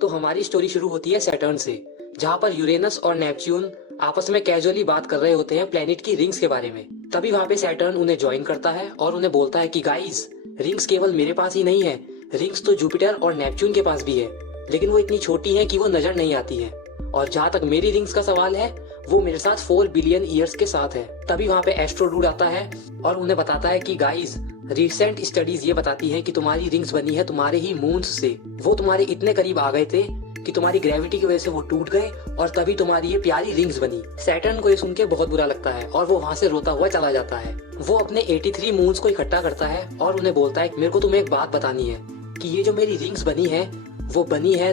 तो हमारी स्टोरी शुरू होती है सैटर्न से, जहाँ पर यूरेनस और नेपच्यून आपस में कैजुअली बात कर रहे होते हैं प्लेनेट की रिंग्स के बारे में। तभी वहाँ पे सैटर्न उन्हें ज्वाइन करता है और उन्हें बोलता है कि गाइस, रिंग्स केवल मेरे पास ही नहीं है, रिंग्स तो जुपिटर और नेपच्यून के पास भी है, लेकिन वो इतनी छोटी है कि वो नजर नहीं आती है। और जहाँ तक मेरी रिंग्स का सवाल है, वो मेरे साथ 4 बिलियन ईयर्स के साथ है। तभी वहाँ पे एस्ट्रो डूड आता है और उन्हें बताता है कि गाइस, रिसेंट स्टडीज ये बताती हैं कि तुम्हारी रिंग्स बनी है तुम्हारे ही मून्स से। वो तुम्हारे इतने करीब आ गए थे कि तुम्हारी ग्रेविटी की वजह से वो टूट गए और तभी तुम्हारी ये प्यारी रिंग्स बनी। सैटर्न को ये सुन के बहुत बुरा लगता है और वो वहाँ से रोता हुआ चला जाता है। वो अपने 83 मून्स को इकट्ठा करता है और उन्हें बोलता है, मेरे को तुम्हें एक बात बतानी है कि ये जो मेरी रिंग्स बनी है, वो बनी है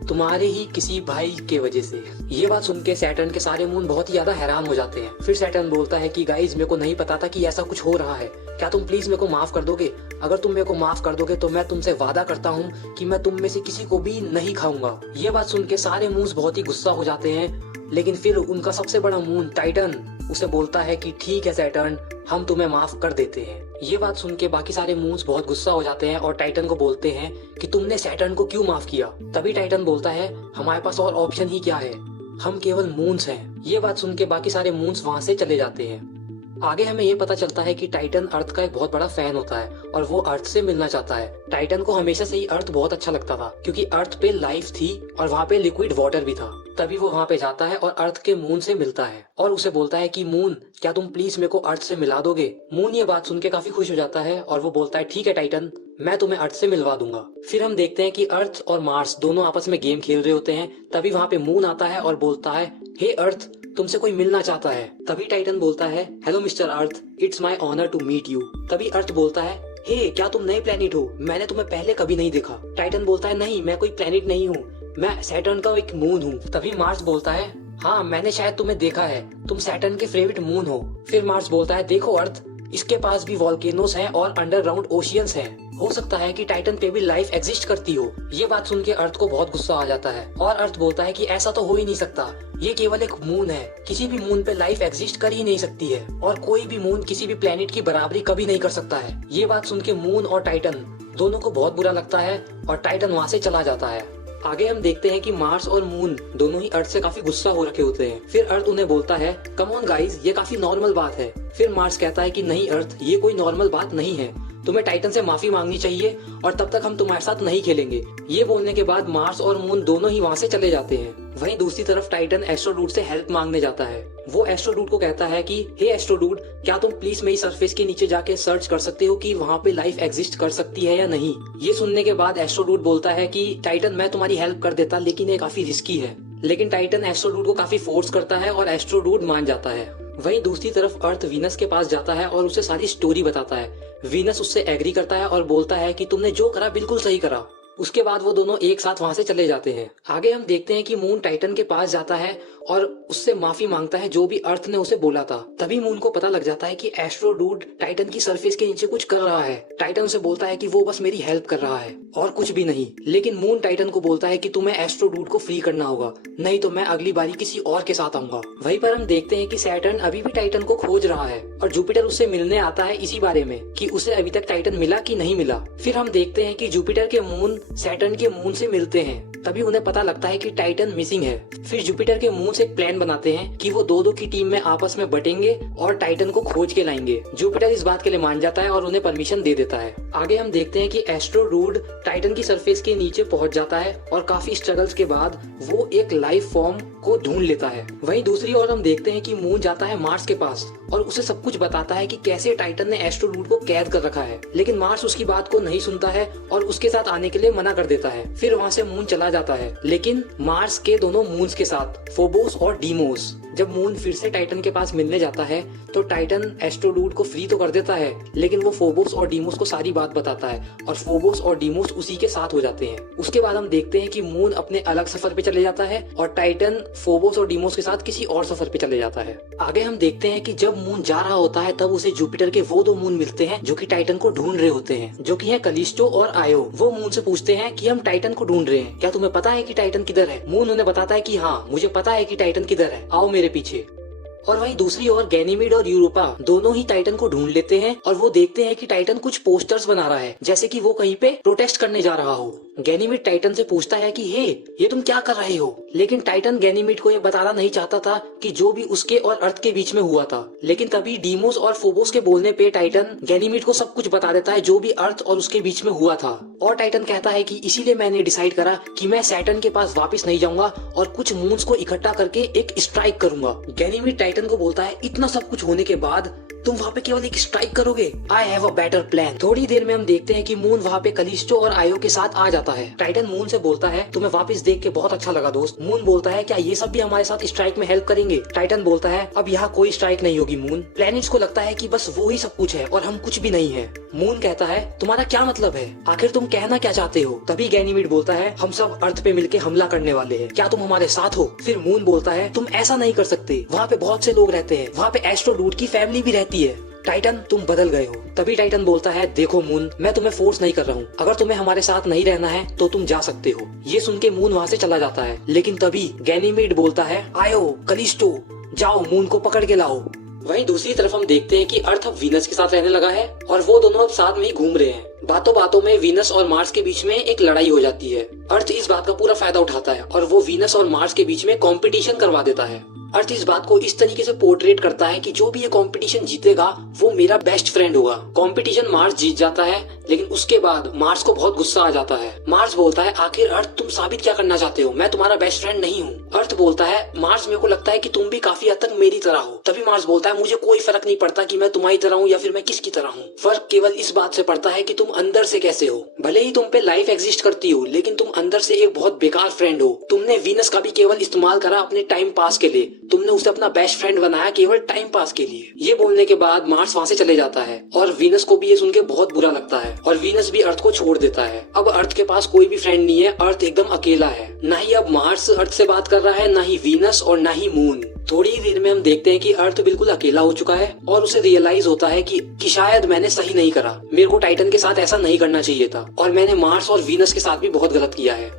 तुम्हारे ही किसी भाई के वजह से। ये बात सुन के सैटर्न के सारे मून बहुत ही ज्यादा हैरान हो जाते हैं। फिर सैटर्न बोलता है कि गाइज, मेरे को नहीं पता था कि ऐसा कुछ हो रहा है, क्या तुम प्लीज मेरे को माफ कर दोगे? अगर तुम मेरे को माफ कर दोगे तो मैं तुमसे वादा करता हूँ कि मैं तुम में से किसी को भी नहीं खाऊंगा। ये बात सुन के सारे मून्स बहुत ही गुस्सा हो जाते हैं, लेकिन फिर उनका सबसे बड़ा मून टाइटन उसे बोलता है कि ठीक है सैटर्न, हम तुम्हें माफ कर देते हैं। ये बात सुन के बाकी सारे मून्स बहुत गुस्सा हो जाते हैं और टाइटन को बोलते हैं कि तुमने सैटर्न को क्यों माफ किया? तभी टाइटन बोलता है, हमारे पास और ऑप्शन ही क्या है, हम केवल मून्स हैं। ये बात सुन के बाकी सारे मून्स वहां से चले जाते हैं। आगे हमें ये पता चलता है कि टाइटन अर्थ का एक बहुत बड़ा फैन होता है और वो अर्थ से मिलना चाहता है। टाइटन को हमेशा से ही अर्थ बहुत अच्छा लगता था क्योंकि अर्थ पे लाइफ थी और वहाँ पे लिक्विड वाटर भी था। तभी वो वहाँ पे जाता है और अर्थ के मून से मिलता है और उसे बोलता है कि मून, क्या तुम प्लीज मेरे को अर्थ से मिला दोगे? मून ये बात सुन के काफी खुश हो जाता है और वो बोलता है, ठीक है टाइटन, मैं तुम्हें अर्थ से मिलवा दूंगा। फिर हम देखते हैं कि अर्थ और मार्स दोनों आपस में गेम खेल रहे होते हैं। तभी वहाँ पे मून आता है और बोलता है, हे अर्थ, तुमसे कोई मिलना चाहता है। तभी टाइटन बोलता है, hello mister Earth, it's my honour to meet you. तभी अर्थ बोलता है, हे, क्या तुम नए प्लेनेट हो? मैंने तुम्हें पहले कभी नहीं देखा। टाइटन बोलता है, नहीं, मैं कोई प्लेनेट नहीं हूँ, मैं सैटर्न का एक मून हूँ। तभी मार्स बोलता है, हाँ, मैंने शायद तुम्हें देखा है, तुम सैटर्न के फेवरेट मून हो। फिर मार्स बोलता है, देखो अर्थ, इसके पास भी वॉल्केनोस हैं और अंडरग्राउंड ओशियंस हैं, हो सकता है कि टाइटन पे भी लाइफ एग्जिस्ट करती हो। ये बात सुन के अर्थ को बहुत गुस्सा आ जाता है और अर्थ बोलता है कि ऐसा तो हो ही नहीं सकता, ये केवल एक मून है, किसी भी मून पे लाइफ एग्जिस्ट कर ही नहीं सकती है और कोई भी मून किसी भी प्लेनेट की बराबरी कभी नहीं कर सकता है। ये बात सुन के मून और टाइटन दोनों को बहुत बुरा लगता है और टाइटन वहाँ से चला जाता है। आगे हम देखते हैं कि मार्स और मून दोनों ही अर्थ से काफी गुस्सा हो रखे होते हैं। फिर अर्थ उन्हें बोलता है, कम ऑन गाइस, ये काफी नॉर्मल बात है। फिर मार्स कहता है कि नहीं अर्थ, ये कोई नॉर्मल बात नहीं है, तुम्हें टाइटन से माफी मांगनी चाहिए और तब तक हम तुम्हारे साथ नहीं खेलेंगे। ये बोलने के बाद मार्स और मून दोनों ही वहाँ से चले जाते हैं। वहीं दूसरी तरफ टाइटन एस्ट्रोडूड से हेल्प मांगने जाता है। वो एस्ट्रोडूड को कहता है कि हे एस्ट्रोडूड, क्या तुम प्लीज मेरी सरफेस के नीचे जाके सर्च कर सकते हो कि वहाँ पे लाइफ एग्जिस्ट कर सकती है या नहीं? ये सुनने के बाद एस्ट्रोडूड बोलता है कि टाइटन, मैं तुम्हारी हेल्प कर देता, लेकिन ये काफी रिस्की है। लेकिन टाइटन एस्ट्रोडूड को काफी फोर्स करता है और एस्ट्रोडूड मान जाता है। वहीं दूसरी तरफ अर्थ वीनस के पास जाता है और उसे सारी स्टोरी बताता है। वीनस उससे एग्री करता है और बोलता है कि तुमने जो करा बिल्कुल सही करा। उसके बाद वो दोनों एक साथ वहां से चले जाते हैं। आगे हम देखते हैं कि मून टाइटन के पास जाता है और उससे माफी मांगता है जो भी अर्थ ने उसे बोला था। तभी मून को पता लग जाता है कि एस्ट्रोडूड टाइटन की सरफेस के नीचे कुछ कर रहा है। टाइटन उसे बोलता है कि वो बस मेरी हेल्प कर रहा है और कुछ भी नहीं। लेकिन मून टाइटन को बोलता है कि तुम्हें एस्ट्रोडूड को फ्री करना होगा, नहीं तो मैं अगली बारी किसी और के साथ आऊंगा। वहीं पर हम देखते हैं कि सैटर्न अभी भी टाइटन को खोज रहा है और जुपिटर उससे मिलने आता है इसी बारे में कि उसे अभी तक टाइटन मिला कि नहीं मिला। फिर हम देखते हैं कि जुपिटर के मून सैटर्न के मून से मिलते हैं। तभी उन्हें पता लगता है कि टाइटन मिसिंग है। फिर जुपिटर के मून से प्लान बनाते हैं कि वो दो की टीम में आपस में बटेंगे और टाइटन को खोज के लाएंगे। जुपिटर इस बात के लिए मान जाता है और उन्हें परमिशन दे देता है। आगे हम देखते हैं कि एस्ट्रोडूड टाइटन की सरफेस के नीचे पहुंच जाता है और काफी स्ट्रगल्स के बाद वो एक लाइफ फॉर्म को ढूंढ लेता है। वहीं दूसरी ओर हम देखते हैं कि मून जाता है मार्स के पास और उसे सब कुछ बताता है कि कैसे टाइटन ने एस्ट्रोडूड को कैद कर रखा है। लेकिन मार्स उसकी बात को नहीं सुनता है और उसके साथ आने के लिए मना कर देता है। फिर वहाँ से मून चला जाता है, लेकिन मार्स के दोनों मून्स के साथ, फोबोस और डीमोस। जब मून फिर से टाइटन के पास मिलने जाता है तो टाइटन एस्ट्रोडूड को फ्री तो कर देता है, लेकिन वो फोबोस और डीमोस को सारी बात बताता है और फोबोस और डीमोस उसी के साथ हो जाते हैं। उसके बाद हम देखते हैं कि मून अपने अलग सफर पे चले जाता है और टाइटन फोबोस और डीमोस के साथ किसी और सफर पे चले जाता है। आगे हम देखते हैं कि जब मून जा रहा होता है तब उसे जुपिटर के वो दो मून मिलते हैं जो कि टाइटन को ढूंढ रहे होते हैं, जो कि है कलिस्टो और आयो। वो मून से पूछते हैं कि हम टाइटन को ढूंढ रहे हैं, क्या तुम्हें पता है कि टाइटन किधर है? मून उन्हें बताता है कि हाँ, मुझे पता है कि टाइटन किधर है, आओ मेरे पीछे। और वहीं दूसरी ओर गैनीमीड और यूरोपा दोनों ही टाइटन को ढूंढ लेते हैं और वो देखते हैं कि टाइटन कुछ पोस्टर्स बना रहा है, जैसे कि वो कहीं पे प्रोटेस्ट करने जा रहा हो। गैनीमीड टाइटन से पूछता है कि हे, ये तुम क्या कर रहे हो? लेकिन टाइटन गैनीमीड को ये बताना नहीं चाहता था कि जो भी उसके और अर्थ के बीच में हुआ था। लेकिन तभी डीमोस और फोबोस के बोलने पे टाइटन गैनीमीड को सब कुछ बता देता है जो भी अर्थ और उसके बीच में हुआ था। और टाइटन कहता है कि इसीलिए मैंने डिसाइड करा कि मैं सैटर्न के पास वापस नहीं जाऊंगा और कुछ मून्स को इकट्ठा करके एक स्ट्राइक करूंगा। गैनीमीड टाइटन को बोलता है, इतना सब कुछ होने के बाद तुम वहाँ पे केवल एक स्ट्राइक करोगे? I have a better plan. थोड़ी देर में हम देखते हैं कि मून वहाँ पे कलिस्टो और आयो के साथ आ जाता है। टाइटन मून से बोलता है, तुम्हें वापस देख के बहुत अच्छा लगा दोस्त। मून बोलता है, क्या ये सब भी हमारे साथ स्ट्राइक में हेल्प करेंगे? टाइटन बोलता है, अब यहाँ कोई स्ट्राइक नहीं होगी मून। प्लैनेट्स को लगता है कि बस वो ही सब कुछ है और हम कुछ भी नहीं है। मून कहता है, तुम्हारा क्या मतलब है? आखिर तुम कहना क्या चाहते हो? तभी गैनीमीड बोलता है, हम सब अर्थ पे मिलके हमला करने वाले हैं, क्या तुम हमारे साथ हो? फिर मून बोलता है, तुम ऐसा नहीं कर सकते, वहाँ पे बहुत से लोग रहते हैं, वहाँ पे एस्ट्रो डूड की फैमिली भी रहती है। टाइटन, तुम बदल गए हो। तभी टाइटन बोलता है, देखो मून, मैं तुम्हें फोर्स नहीं कर रहा हूँ, अगर तुम्हें हमारे साथ नहीं रहना है तो तुम जा सकते हो। ये सुन के मून वहाँ से चला जाता है। लेकिन तभी गैनीमीड बोलता है, आयो कलिस्टो, जाओ मून को पकड़ के लाओ। वहीं दूसरी तरफ हम देखते हैं कि अर्थ अब वीनस के साथ रहने लगा है और वो दोनों अब साथ में ही घूम रहे हैं। बातों बातों में वीनस और मार्स के बीच में एक लड़ाई हो जाती है। अर्थ इस बात का पूरा फायदा उठाता है और वो वीनस और मार्स के बीच में कंपटीशन करवा देता है। अर्थ इस बात को इस तरीके से पोर्ट्रेट करता है कि जो भी ये कंपटीशन जीतेगा वो मेरा बेस्ट फ्रेंड होगा। कंपटीशन मार्स जीत जाता है, लेकिन उसके बाद मार्स को बहुत गुस्सा आ जाता है। मार्स बोलता है, आखिर अर्थ तुम साबित क्या करना चाहते हो? मैं तुम्हारा बेस्ट फ्रेंड नहीं हूँ। अर्थ बोलता है, मार्स मेरे को लगता है कि तुम भी काफी हद तक मेरी तरह हो। तभी मार्स बोलता है, मुझे कोई फर्क नहीं पड़ता कि मैं तुम्हारी तरह हूँ या फिर मैं किसकी तरह हूँ। फर्क केवल इस बात से पड़ता है कि तुम अंदर से कैसे हो। भले ही तुम पे लाइफ एग्जिस्ट करती हो, लेकिन तुम अंदर से एक बहुत बेकार फ्रेंड हो। तुमने वीनस का भी केवल इस्तेमाल करा अपने टाइम पास के लिए, तुमने उसे अपना बेस्ट फ्रेंड बनाया केवल टाइम पास के लिए। ये बोलने के बाद मार्स वहाँ से चले जाता है और वीनस को भी ये सुन के बहुत बुरा लगता है और वीनस भी अर्थ को छोड़ देता है। अब अर्थ के पास कोई भी फ्रेंड नहीं है, अर्थ एकदम अकेला है। ना ही अब मार्स अर्थ से बात कर रहा है, ना ही वीनस और ना ही मून। थोड़ी ही देर में हम देखते हैं कि अर्थ बिल्कुल अकेला हो चुका है और उसे रियलाइज होता है कि शायद मैंने सही नहीं करा, मेरे को टाइटन के साथ ऐसा नहीं करना चाहिए था और मैंने मार्स और वीनस के साथ भी बहुत गलत किया है।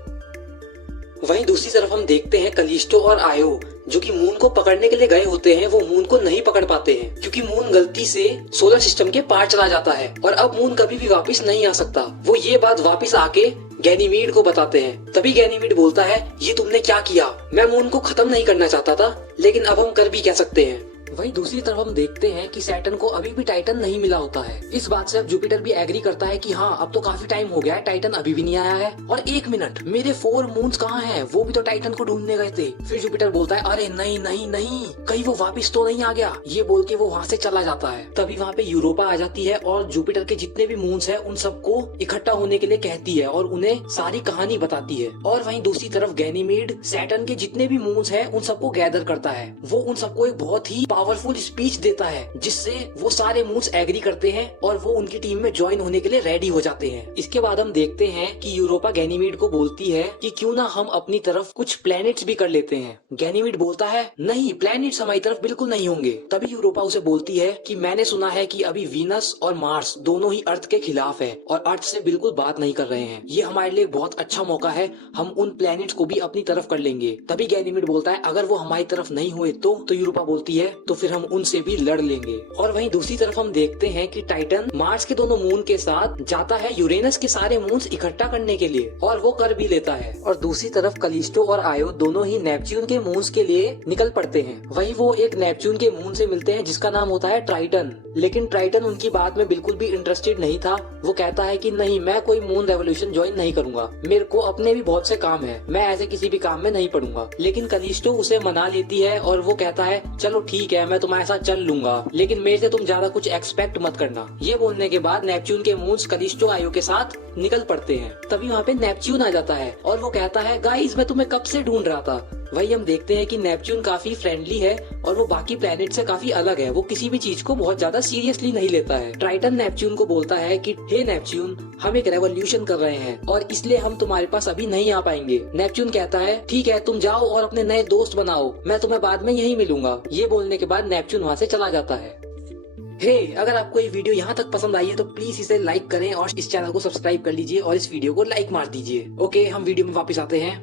वहीं दूसरी तरफ हम देखते हैं कलिस्टो और आयो जो कि मून को पकड़ने के लिए गए होते हैं, वो मून को नहीं पकड़ पाते हैं क्योंकि मून गलती से सोलर सिस्टम के पार चला जाता है और अब मून कभी भी वापस नहीं आ सकता। वो ये बात वापस आके गैनीमीड को बताते हैं। तभी गैनीमीड बोलता है, ये तुमने क्या किया? मैं मून को खत्म नहीं करना चाहता था, लेकिन अब हम कर भी क्या सकते हैं। वहीं दूसरी तरफ हम देखते हैं कि सैटर्न को अभी भी टाइटन नहीं मिला होता है। इस बात से अब जुपिटर भी एग्री करता है कि हाँ, अब तो काफी टाइम हो गया है, टाइटन अभी भी नहीं आया है। और एक मिनट, मेरे 4 मून्स कहाँ हैं? वो भी तो टाइटन को ढूंढने गए थे। फिर जुपिटर बोलता है, अरे नहीं नहीं नहीं, कहीं वो वापस तो नहीं आ गया। ये बोल के वो वहाँ से चला जाता है। तभी वहाँ पे यूरोपा आ जाती है और जुपिटर के जितने भी मून्स हैं उन सबको इकट्ठा होने के लिए कहती है और उन्हें सारी कहानी बताती है। और वहीं दूसरी तरफ गैनीमीड सैटर्न के जितने भी मून्स हैं उन सबको गैदर करता है। वो उन सबको एक बहुत ही पावरफुल स्पीच देता है जिससे वो सारे मून्स एग्री करते हैं और वो उनकी टीम में ज्वाइन होने के लिए रेडी हो जाते हैं। इसके बाद हम देखते हैं कि यूरोपा गैनीमीड को बोलती है कि क्यों ना हम अपनी तरफ कुछ प्लैनेट्स भी कर लेते हैं। गैनीमीड बोलता है, नहीं, प्लैनेट्स हमारी तरफ बिल्कुल नहीं होंगे। तभी यूरोपा उसे बोलती है कि मैंने सुना है कि अभी वीनस और मार्स दोनों ही अर्थ के खिलाफ है और अर्थ से बिल्कुल बात नहीं कर रहे हैं। ये हमारे लिए बहुत अच्छा मौका है, हम उन प्लैनेट्स को भी अपनी तरफ कर लेंगे। तभी गैनीमीड बोलता है, अगर वो हमारी तरफ नहीं हुए तो यूरोपा बोलती है, तो फिर हम उनसे भी लड़ लेंगे। और वहीं दूसरी तरफ हम देखते हैं कि टाइटन मार्स के दोनों मून के साथ जाता है यूरेनस के सारे मून्स इकट्ठा करने के लिए और वो कर भी लेता है। और दूसरी तरफ कलिस्टो और आयो दोनों ही नेपच्यून के मून्स के लिए निकल पड़ते हैं। वहीं वो एक नेपच्यून के मून से मिलते हैं जिसका नाम होता है ट्राइटन। लेकिन ट्राइटन उनकी बात में बिल्कुल भी इंटरेस्टेड नहीं था। वो कहता है कि नहीं, मैं कोई मून रेवोल्यूशन ज्वाइन नहीं करूंगा, मेरे को अपने भी बहुत से काम है, मैं ऐसे किसी भी काम में नहीं पड़ूंगा। लेकिन कलिस्टो उसे मना लेती है और वो कहता है, चलो ठीक है, मैं तुम्हारे साथ चल लूंगा, लेकिन मेरे से तुम ज्यादा कुछ एक्सपेक्ट मत करना। ये बोलने के बाद नेपच्यून के मून्स कलिस्टो आयो के साथ निकल पड़ते हैं। तभी वहाँ पे नेपच्यून आ जाता है और वो कहता है, गाइस मैं तुम्हें कब से ढूंढ रहा था। वही हम देखते हैं कि नेपच्यून काफी फ्रेंडली है और वो बाकी प्लेनेट से काफी अलग है। वो किसी भी चीज को बहुत ज्यादा सीरियसली नहीं लेता है। ट्राइटन नेपच्यून को बोलता है कि हे नेपच्यून, हम एक रेवोल्यूशन कर रहे हैं और इसलिए हम तुम्हारे पास अभी नहीं आ पाएंगे। नेपच्यून कहता है, ठीक है, तुम जाओ और अपने नए दोस्त बनाओ, मैं तुम्हें बाद में यहीं मिलूंगा। ये बोलने के बाद नेपच्यून वहाँ से चला जाता है। अगर आपको ये वीडियो यहाँ तक पसंद आई है तो प्लीज इसे लाइक करें और इस चैनल को सब्सक्राइब कर लीजिए और इस वीडियो को लाइक मार दीजिए। ओके, हम वीडियो में वापस आते हैं।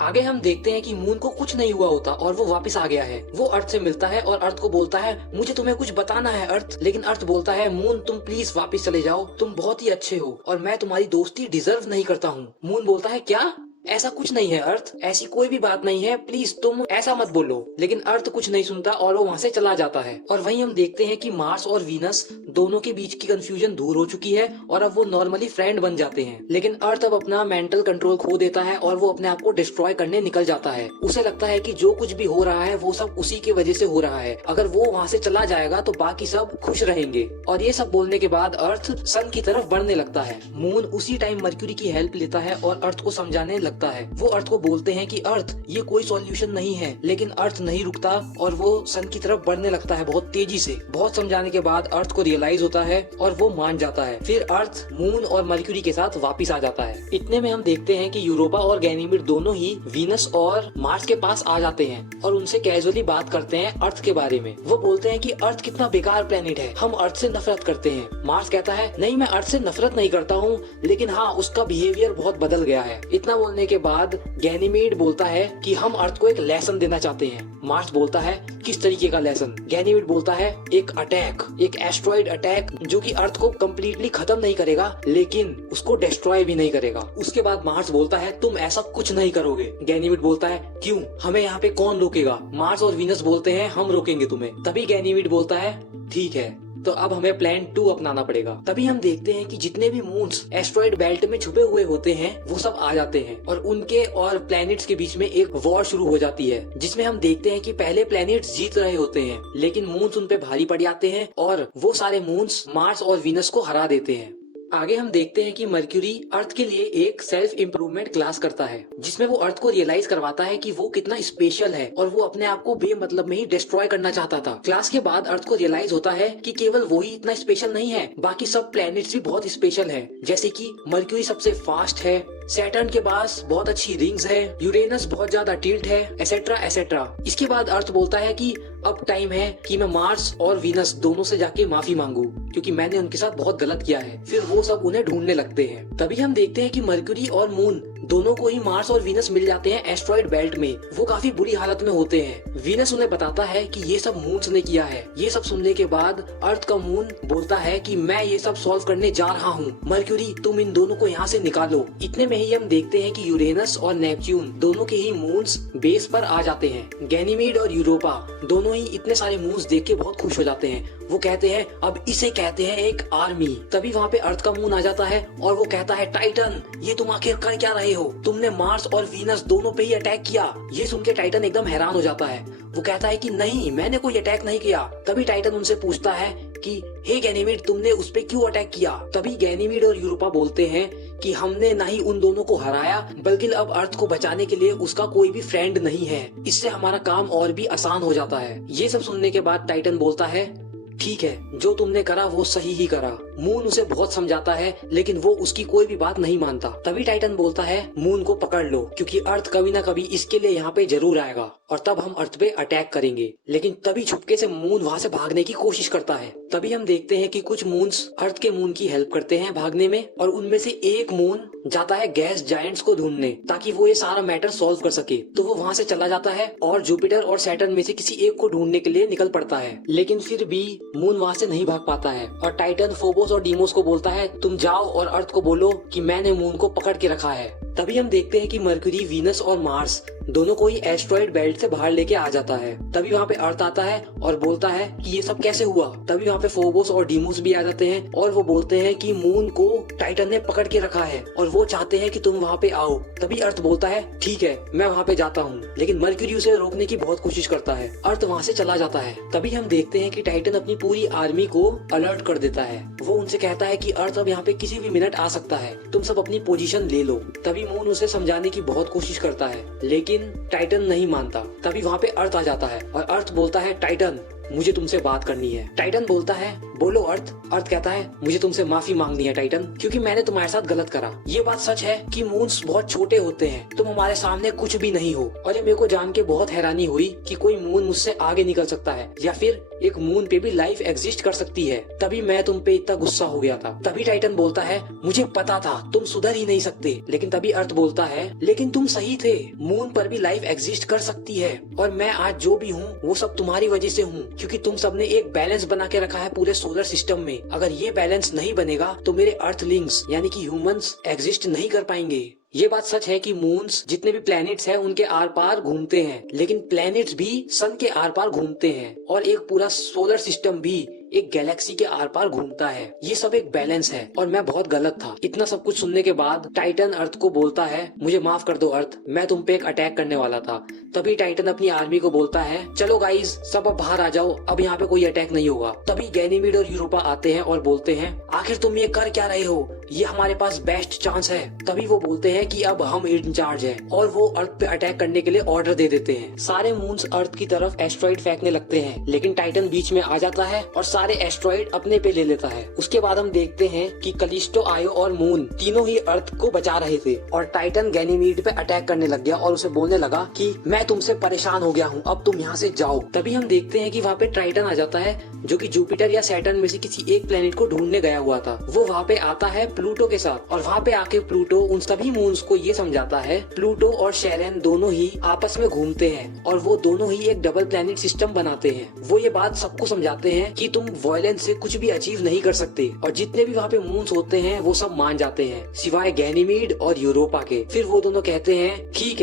आगे हम देखते हैं कि मून को कुछ नहीं हुआ होता और वो वापस आ गया है। वो अर्थ से मिलता है और अर्थ को बोलता है मुझे तुम्हें कुछ बताना है अर्थ। लेकिन अर्थ बोलता है मून तुम प्लीज वापस चले जाओ, तुम बहुत ही अच्छे हो और मैं तुम्हारी दोस्ती डिजर्व नहीं करता हूँ। मून बोलता है क्या, ऐसा कुछ नहीं है अर्थ, ऐसी कोई भी बात नहीं है, प्लीज तुम ऐसा मत बोलो। लेकिन अर्थ कुछ नहीं सुनता और वो वहाँ से चला जाता है। और वहीं हम देखते हैं कि मार्स और वीनस दोनों के बीच की कंफ्यूजन दूर हो चुकी है और अब वो नॉर्मली फ्रेंड बन जाते हैं। लेकिन अर्थ अब अपना मेंटल कंट्रोल खो देता है और वो अपने आप को डिस्ट्रॉय करने निकल जाता है। उसे लगता है कि जो कुछ भी हो रहा है वो सब उसी की वजह से हो रहा है, अगर वो वहाँ से चला जाएगा तो बाकी सब खुश रहेंगे। और ये सब बोलने के बाद अर्थ सन की तरफ बढ़ने लगता है। मून उसी टाइम मर्क्यूरी की हेल्प लेता है और अर्थ को समझाने लगता है। वो अर्थ को बोलते हैं कि अर्थ ये कोई सॉल्यूशन नहीं है, लेकिन अर्थ नहीं रुकता और वो सन की तरफ बढ़ने लगता है बहुत तेजी से। बहुत समझाने के बाद अर्थ को रियलाइज होता है और वो मान जाता है। फिर अर्थ मून और मर्क्यूरी के साथ वापस आ जाता है। इतने में हम देखते हैं कि यूरोपा और गैनीमीड दोनों ही वीनस और मार्स के पास आ जाते हैं और उनसे कैजुअली बात करते हैं अर्थ के बारे में। वो बोलते हैं कि अर्थ कितना बेकार प्लेनेट है, हम अर्थ से नफरत करते हैं। मार्स कहता है नहीं, मैं अर्थ से नफरत नहीं करता हूँ, लेकिन हाँ उसका बिहेवियर बहुत बदल गया है। इतना बोलने के बाद गैनीमीड बोलता है कि हम अर्थ को एक लेसन देना चाहते हैं। मार्स बोलता है किस तरीके का लेसन? गैनीमीड बोलता है एक अटैक, एक एस्ट्रॉइड अटैक जो कि अर्थ को कम्प्लीटली खत्म नहीं करेगा लेकिन उसको डिस्ट्रॉय भी नहीं करेगा। उसके बाद मार्स बोलता है तुम ऐसा कुछ नहीं करोगे। गैनीमीड बोलता है क्यों, हमें यहाँ पे कौन रोकेगा? मार्स और वीनस बोलते हैं हम रोकेंगे तुम्हें। तभी गैनीमीड बोलता है ठीक है, तो अब हमें प्लान 2 अपनाना पड़ेगा। तभी हम देखते हैं कि जितने भी मून्स एस्ट्रॉइड बेल्ट में छुपे हुए होते हैं वो सब आ जाते हैं और उनके और प्लैनेट्स के बीच में एक वॉर शुरू हो जाती है, जिसमें हम देखते हैं कि पहले प्लैनेट्स जीत रहे होते हैं लेकिन मून्स उन पे भारी पड़ जाते हैं और वो सारे मून्स मार्स और वीनस को हरा देते हैं। आगे हम देखते हैं कि मर्क्यूरी अर्थ के लिए एक सेल्फ इम्प्रूवमेंट क्लास करता है, जिसमें वो अर्थ को रियलाइज करवाता है कि वो कितना स्पेशल है और वो अपने आप को बेमतलब में ही डिस्ट्रॉय करना चाहता था। क्लास के बाद अर्थ को रियलाइज होता है कि केवल वो ही इतना स्पेशल नहीं है, बाकी सब प्लैनेट्स भी बहुत स्पेशल है। जैसे कि मर्क्यूरी सबसे फास्ट है, सैटर्न के पास बहुत अच्छी रिंग्स है, यूरेनस बहुत ज्यादा टिल्ट है, एसेट्रा एसेट्रा। इसके बाद अर्थ बोलता है कि अब टाइम है कि मैं मार्स और वीनस दोनों से जाके माफी मांगू क्योंकि मैंने उनके साथ बहुत गलत किया है। फिर वो सब उन्हें ढूंढने लगते हैं। तभी हम देखते हैं कि मर्क्यूरी और मून दोनों को ही मार्स और वीनस मिल जाते हैं एस्ट्रॉइड बेल्ट में। वो काफी बुरी हालत में होते हैं। वीनस उन्हें बताता है कि ये सब मून्स ने किया है। ये सब सुनने के बाद अर्थ का मून बोलता है कि मैं ये सब सॉल्व करने जा रहा हूँ, मर्क्यूरी तुम इन दोनों को यहाँ से निकालो। इतने में ही हम देखते हैं कि यूरेनस और नेपच्यून दोनों के ही मून्स बेस पर आ जाते हैं। गैनीमीड और यूरोपा दोनों ही इतने सारे मून्स देख के बहुत खुश हो जाते हैं। वो कहते हैं अब इसे कहते हैं एक आर्मी। तभी वहाँ पे अर्थ का मून आ जाता है और वो कहता है टाइटन ये तुम आखिर कर क्या रहे हो, तुमने मार्स और वीनस दोनों पे ही अटैक किया। ये सुन के टाइटन एकदम हैरान हो जाता है। वो कहता है कि नहीं मैंने कोई अटैक नहीं किया। तभी टाइटन उनसे पूछता है कि हे गैनीमीड तुमने उस पे क्यों अटैक किया? तभी गैनीमीड और यूरोपा बोलते हैं कि हमने ना ही उन दोनों को हराया बल्कि अब अर्थ को बचाने के लिए उसका कोई भी फ्रेंड नहीं है, इससे हमारा काम और भी आसान हो जाता है। ये सब सुनने के बाद टाइटन बोलता है ठीक है जो तुमने करा वो सही ही करा। मून उसे बहुत समझाता है लेकिन वो उसकी कोई भी बात नहीं मानता। तभी टाइटन बोलता है मून को पकड़ लो क्योंकि अर्थ कभी ना कभी इसके लिए यहाँ पे जरूर आएगा और तब हम अर्थ पे अटैक करेंगे। लेकिन तभी छुपके से मून वहाँ से भागने की कोशिश करता है। तभी हम देखते हैं कि कुछ मून्स अर्थ के मून की हेल्प करते हैं भागने में और उनमें से एक मून जाता है गैस जायंट्स को ढूंढने ताकि वो ये सारा मैटर सॉल्व कर सके। तो वो वहाँ से चला जाता है और जुपिटर और सैटर्न में से किसी एक को ढूंढने के लिए निकल पड़ता है। लेकिन फिर भी मून वहाँ से नहीं भाग पाता है और टाइटन फोबोस और डीमोस को बोलता है तुम जाओ और अर्थ को बोलो कि मैंने मून को पकड़ के रखा है। तभी हम देखते हैं कि मर्क्यूरी वीनस और मार्स दोनों को ही एस्ट्रॉइड बेल्ट से बाहर लेके आ जाता है। तभी वहाँ पे अर्थ आता है और बोलता है कि ये सब कैसे हुआ। तभी वहाँ पे फोबोस और डीमोस भी आ जाते हैं और वो बोलते हैं कि मून को टाइटन ने पकड़ के रखा है और वो चाहते हैं कि तुम वहाँ पे आओ। तभी अर्थ बोलता है ठीक है मैं वहाँ पे जाता हूँ, लेकिन मर्क्यूरी उसे रोकने की बहुत कोशिश करता है। अर्थ वहाँ से चला जाता है। तभी हम देखते हैं कि टाइटन अपनी पूरी आर्मी को अलर्ट कर देता है। वो उनसे कहता है कि अर्थ अब यहाँ पे किसी भी मिनट आ सकता है, तुम सब अपनी पोजीशन ले लो। तभी मून उसे समझाने की बहुत कोशिश करता है लेकिन टाइटन नहीं मानता। तभी वहाँ पे अर्थ आ जाता है और अर्थ बोलता है टाइटन मुझे तुमसे बात करनी है। टाइटन बोलता है बोलो अर्थ। अर्थ कहता है मुझे तुमसे माफी मांगनी है टाइटन, क्योंकि मैंने तुम्हारे साथ गलत करा। ये बात सच है कि मून्स बहुत छोटे होते हैं, तुम हमारे सामने कुछ भी नहीं हो। और ये मेरे को जान के बहुत हैरानी हुई कि कोई मून मुझसे आगे निकल सकता है, या फिर एक मून पे भी लाइफ एग्जिस्ट कर सकती है। तभी मैं तुम पे इतना गुस्सा हो गया था। तभी टाइटन बोलता है मुझे पता था तुम सुधर ही नहीं सकते। लेकिन तभी अर्थ बोलता है लेकिन तुम सही थे, मून पर भी लाइफ एग्जिस्ट कर सकती है, और मैं आज जो भी हूँ वो सब तुम्हारी वजह से हूँ, क्योंकि तुम सबने एक बैलेंस बना के रखा है पूरे सोलर सिस्टम में। अगर ये बैलेंस नहीं बनेगा तो मेरे अर्थलिंग्स यानी कि ह्यूमंस एग्जिस्ट नहीं कर पाएंगे। ये बात सच है कि मून्स जितने भी प्लैनेट्स हैं उनके आर पार घूमते हैं, लेकिन प्लैनेट्स भी सन के आर पार घूमते हैं, और एक पूरा सोलर सिस्टम भी एक गैलेक्सी के आर पार घूमता है। ये सब एक बैलेंस है, और मैं बहुत गलत था। इतना सब कुछ सुनने के बाद टाइटन अर्थ को बोलता है मुझे माफ कर दो अर्थ, मैं तुम पे एक अटैक करने वाला था। तभी टाइटन अपनी आर्मी को बोलता है चलो गाइस सब अब बाहर आ जाओ, अब यहाँ पे कोई अटैक नहीं होगा। तभी गैनीमीड और यूरोपा आते हैं और बोलते हैं आखिर तुम ये कर क्या रहे हो, ये हमारे पास बेस्ट चांस है। तभी वो बोलते हैं कि अब हम इंचार्ज हैं, और वो अर्थ पे अटैक करने के लिए ऑर्डर दे देते हैं। सारे मून्स अर्थ की तरफ एस्ट्रॉइड फेंकने लगते हैं, लेकिन टाइटन बीच में आ जाता है और सारे एस्ट्रॉइड अपने पे ले लेता है। उसके बाद हम देखते हैं कि कलिस्टो, आयो और मून तीनों ही अर्थ को बचा रहे थे, और टाइटन गैनीमीड पे अटैक करने लग गया और उसे बोलने लगा कि मैं तुमसे परेशान हो गया हूँ, अब तुम यहाँ से जाओ। तभी हम देखते हैं कि वहाँ पे टाइटन आ जाता है, जो कि जुपिटर या सैटर्न में से किसी एक प्लेनेट को ढूंढने गया हुआ था। वो वहाँ पे आता है प्लूटो के साथ, और वहाँ पे आके प्लूटो उन सभी मून्स को ये समझाता है प्लूटो और शेरन दोनों ही आपस में घूमते हैं, और वो दोनों ही एक डबल प्लेनेट सिस्टम बनाते हैं। वो ये बात सबको समझाते हैं कि तुम वायलेंस से कुछ भी अचीव नहीं कर सकते, और जितने भी वहाँ पे मून्स होते हैं वो सब मान जाते हैं सिवाय गैनीमीड और यूरोपा के। फिर वो दोनों कहते हैं ठीक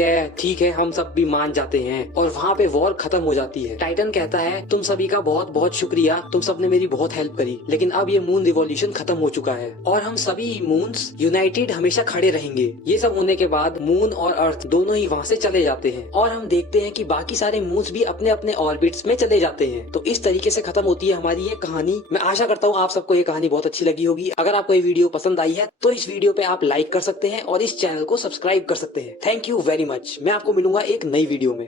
है हम सब भी मान जाते हैं, और वहाँ पे वॉर खत्म हो जाती है। टाइटन कहता है तुम सभी का बहुत बहुत शुक्रिया, तुम सबने मेरी बहुत हेल्प करी, लेकिन अब ये मून रिवॉल्यूशन खत्म हो चुका है और हम सभी मून्स यूनाइटेड हमेशा खड़े रहेंगे। ये सब होने के बाद मून और अर्थ दोनों ही वहाँ से चले जाते हैं, और हम देखते हैं कि बाकी सारे मून्स भी अपने अपने ऑर्बिट्स में चले जाते हैं। तो इस तरीके से खत्म होती है हमारी ये कहानी। मैं आशा करता हूँ आप सबको ये कहानी बहुत अच्छी लगी होगी। अगर आपको ये वीडियो पसंद आई है तो इस वीडियो पे आप लाइक कर सकते हैं और इस चैनल को सब्सक्राइब कर सकते हैं। Thank you very much. मैं आपको मिलूंगा एक नई वीडियो में।